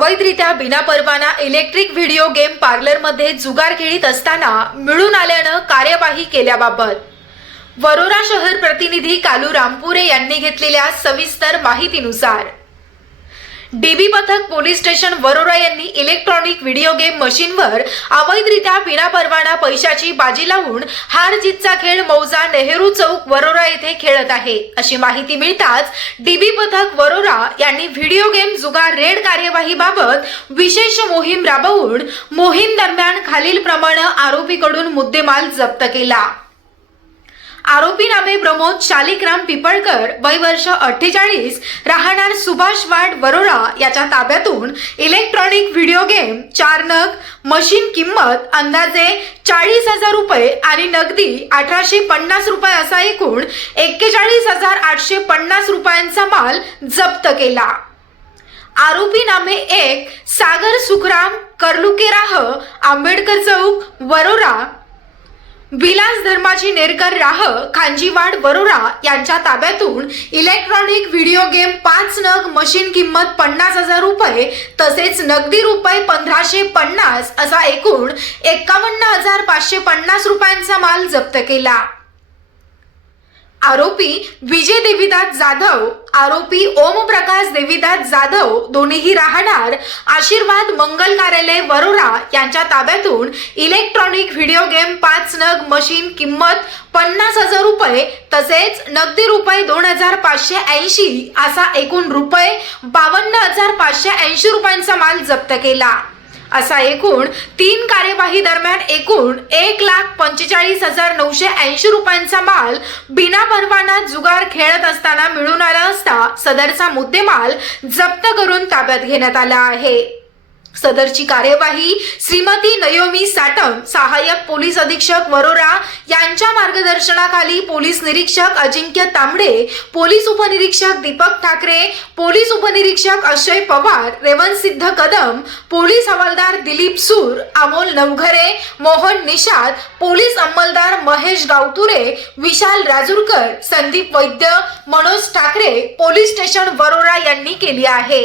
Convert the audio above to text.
अवैधरित्या बिनापरवाना electric video game पार्लरमध्ये जुगार खेळीत असताना मिळून आल्यानं कार्यवाही केल्याबाबत. वरोरा शहर प्रतिनिधी कालू रामपुरे यांनी घेतलेल्या सविस्तर माहितीनुसार. डीबी पथक पोलीस स्टेशन वरोरा यांनी इलेक्ट्रॉनिक व्हिडिओ गेम मशीनवर अवैधरित्या विनापरवाना पैशाची बाजी लावून हार जीतचा खेळ मौजा नेहरू चौक वरोरा येथे खेळत आहे. अशी माहिती मिळताच डीबी पथक वरोरा यांनी व्हिडिओ गेम जुगा रेड कार्यवाहीबाबत विशेष मोहीम राबवून मोहीम दरम्यान खालील प्रमाणे आरोपीकडून मुद्देमाल जप्त केला. आरोपी नामे प्रमोद शालिग्राम पिपळकर वय वर्ष अठ्ठेचाळीस राहणार सुभाष वाड वरोरा याच्या ताब्यातून इलेक्ट्रॉनिक व्हिडिओ गेम चार नग मशीन किंमत अंदाजे चाळीस हजार रुपये आणि नगदी अठराशे पन्नास रुपये असा एकूण एक्केचाळीस हजार आठशे पन्नास रुपयांचा माल जप्त केला. आरोपी नामे एक सागर सुखराम कर्लुकेराह आंबेडकर चौक वरोरा विलास धर्माजी नेरकर राह खांजीवाड वरोरा यांच्या ताब्यातून इलेक्ट्रॉनिक व्हिडिओ गेम पाच नग मशीन किंमत पन्नास हजार रुपये तसेच नगदी रुपये पंधराशे पन्नास असा एकूण एकावन्न हजार पाचशे पन्नास रुपयांचा माल जप्त केला. आरोपी विजय देवीदास जाधव आरोपी ओमप्रकाश देवीदास जाधव दोन्हीही राहणार आशीर्वाद मंगल कार्यालय वरोरा यांच्या ताब्यातून इलेक्ट्रॉनिक व्हिडिओ गेम पाच नग मशीन किंमत पन्नास हजार रुपये तसेच नगदी रुपये दोन हजार पाचशे ऐंशी असा एकूण रुपये बावन्न हजार पाचशे ऐंशी रुपयांचा माल जप्त केला. असा एकूण तीन कार्यवाही दरम्यान एकूण एक लाख पंचेचाळीस हजार नऊशे ऐंशी रुपयांचा माल बिना परवाना जुगार खेळत असताना मिळून आला असता सदरचा मुद्देमाल जप्त करून ताब्यात घेण्यात आला आहे. सदरची कार्यवाही श्रीमती नयोमी साटम सहाय्यक पोलीस अधीक्षक वरोरा यांच्या मार्गदर्शनाखाली पोलीस निरीक्षक अजिंक्य तांबडे पोलीस उपनिरीक्षक दीपक ठाकरे पोलीस उपनिरीक्षक अक्षय पवार रेवंत सिद्ध कदम पोलीस हवालदार दिलीप सूर अमोल नवघरे मोहन निषाद पोलीस अंमलदार महेश गावतुरे विशाल राजूरकर संदीप वैद्य मनोज ठाकरे पोलीस स्टेशन वरोरा यांनी केली आहे.